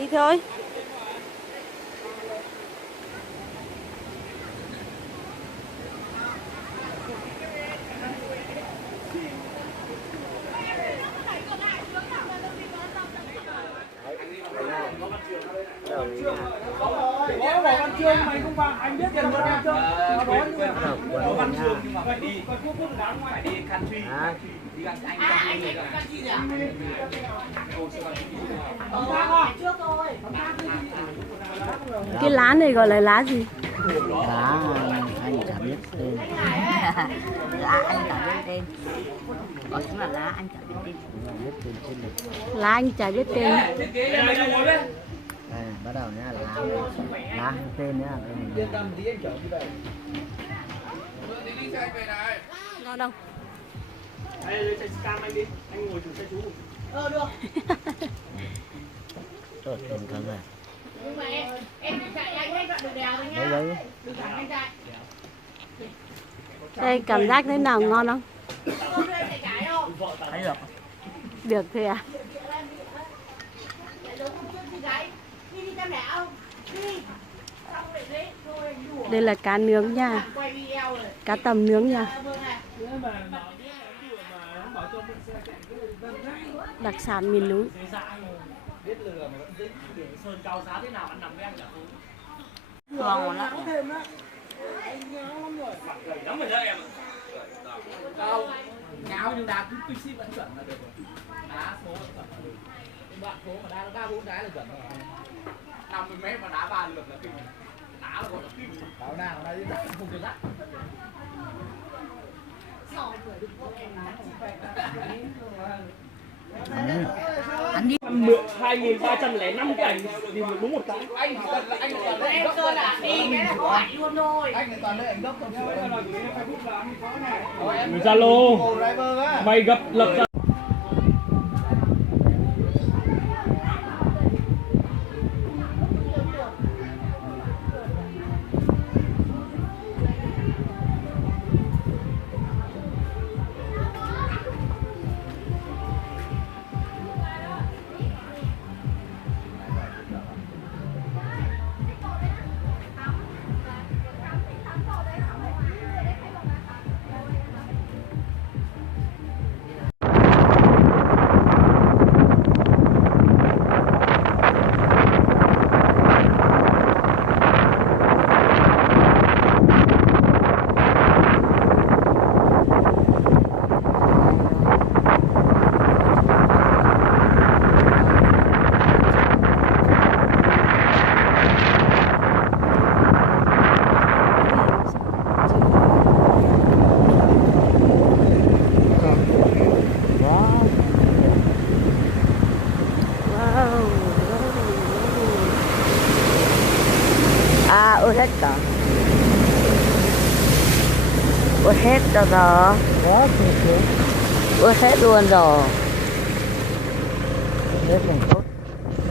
Đi thôi. Có Võ Văn Chương mày không vào, anh biết tiền Võ Văn Chương. Võ Văn Chương nhưng mà phải đi, phải đi country. Đi country anh country gì à? Trước thôi. Cái lá này gọi là lá gì? Lá anh chả biết tên. Lá anh chả biết tên. Đó chính là lá anh chả biết tên. Biết tên trên lịch. Lá anh chả biết tên. Đây, bắt đầu nhá, lá tên nhá. Yên tâm tí anh chở đi về. Ngon không? Đây, lấy xe cam anh đi, anh ngồi chủ xe chú. Được. Tốt, tên thắng này. Nhưng mà em đi chạy anh đoạn đường đèo thôi nhá. Đấy. Đừng thẳng anh chạy. Đây cảm giác thế nào, ngon không? Không đưa anh chạy cái đâu. Thấy được. Được thôi à? Đi xem lẻ không? Đi. Xong rồi đấy, thôi anh đùa. Đây là cá nướng nha. Quay video rồi. Cá tầm nướng nha. Đặc sản miền núi. Biết lừa mà vẫn dính để sơn cao giá thế nào ăn nằm với anh nhỉ? Ngon lắm. Thêm á. Anh ngáo lắm rồi. Mặt gầy lắm rồi đó em ạ. Cao. Ngáo nhưng đá cứ ship vẫn chuẩn là được rồi. Đá số vẫn chuẩn là được. Đoạn phố mà đá nó 3-4 cái là chuẩn rồi. 50 mét mà đá 3 lượt là kinh. Đá là gọi là kinh. Đáo nào đây không được dắt. Anh đi Mượn 2.305 cái ảnh thì đúng một cái. Anh em cơ là đi cái là có ảnh luôn thôi. anh toàn lấy ảnh gốc không chịu. Zalo. Mày gặp lập ra. ướt hết cả. Ướt hết rồi. Đó, Ướt hết luôn rồi. hết còn tốt.